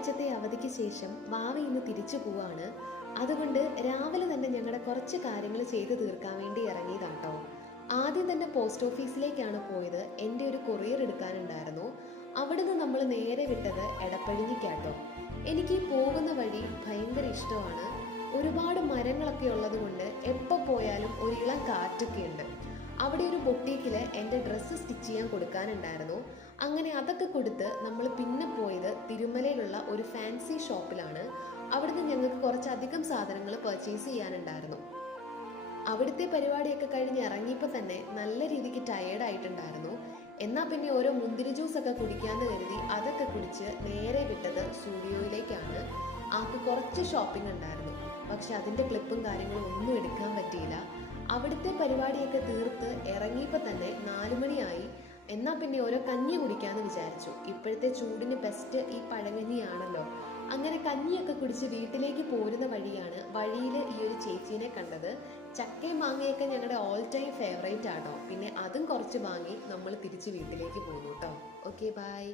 ഒരാഴ്ചത്തെ അവധിക്ക് ശേഷം വാവ ഇന്ന് തിരിച്ചു പോവാണ്. അതുകൊണ്ട് രാവിലെ തന്നെ ഞങ്ങളുടെ കുറച്ച് കാര്യങ്ങൾ ചെയ്തു തീർക്കാൻ വേണ്ടി ഇറങ്ങിയതാട്ടോ. ആദ്യം തന്നെ പോസ്റ്റ് ഓഫീസിലേക്കാണ് പോയത്. എൻ്റെ ഒരു കൊറിയർ എടുക്കാനുണ്ടായിരുന്നു. അവിടുന്ന് നമ്മൾ നേരെ വിട്ടത് എടപ്പഴിഞ്ഞിക്കാട്ടോ. എനിക്ക് ഈ പോകുന്ന വഴി ഭയങ്കര ഇഷ്ടമാണ്. ഒരുപാട് മരങ്ങളൊക്കെ ഉള്ളത് കൊണ്ട് എപ്പോൾ പോയാലും ഒരു ഇളം കാറ്റൊക്കെ ഉണ്ട്. അവിടെ ഒരു ബൊട്ടീക്കിൽ എൻ്റെ ഡ്രസ്സ് സ്റ്റിച്ച് ചെയ്യാൻ കൊടുക്കാനുണ്ടായിരുന്നു. അങ്ങനെ അതൊക്കെ കൊടുത്ത് നമ്മൾ പിന്നെ പോയത് തിരുമലയിലുള്ള ഒരു ഫാൻസി ഷോപ്പിലാണ്. അവിടുന്ന് ഞങ്ങൾക്ക് കുറച്ചധികം സാധനങ്ങൾ പർച്ചേസ് ചെയ്യാനുണ്ടായിരുന്നു. അവിടുത്തെ പരിപാടിയൊക്കെ കഴിഞ്ഞ് ഇറങ്ങിയപ്പോൾ തന്നെ നല്ല രീതിക്ക് ടയേർഡ് ആയിട്ടുണ്ടായിരുന്നു. എന്നാൽ പിന്നെ ഓരോ മുന്തിരി ജ്യൂസൊക്കെ കുടിക്കാമെന്ന് കരുതി അതൊക്കെ കുടിച്ച് നേരെ വിട്ടത് സ്റ്റുഡിയോയിലേക്കാണ്. ആൾക്ക് കുറച്ച് ഷോപ്പിംഗ് ഉണ്ടായിരുന്നു. പക്ഷെ അതിൻ്റെ ക്ലിപ്പും കാര്യങ്ങളും ഒന്നും എടുക്കാൻ പറ്റിയില്ല. അവിടുത്തെ പരിപാടിയൊക്കെ തീർത്ത് ഇറങ്ങിയപ്പോൾ തന്നെ 4 മണിയായി. എന്നാൽ പിന്നെ ഓരോ കഞ്ഞി കുടിക്കാമെന്ന് വിചാരിച്ചു. ഇപ്പോഴത്തെ ചൂടിന് ബെസ്റ്റ് ഈ പഴങ്കഞ്ഞിയാണല്ലോ. അങ്ങനെ കഞ്ഞിയൊക്കെ കുടിച്ച് വീട്ടിലേക്ക് പോരുന്ന വഴിയിൽ ഈ ഒരു ചേച്ചീനെ കണ്ടത്. ചക്കയും മാങ്ങയൊക്കെ ഞങ്ങളുടെ ഓൾ ടൈം ഫേവറേറ്റ് ആട്ടോ. പിന്നെ അതും കുറച്ച് വാങ്ങി നമ്മൾ തിരിച്ച് വീട്ടിലേക്ക് പോന്നു കേട്ടോ. Okay, by.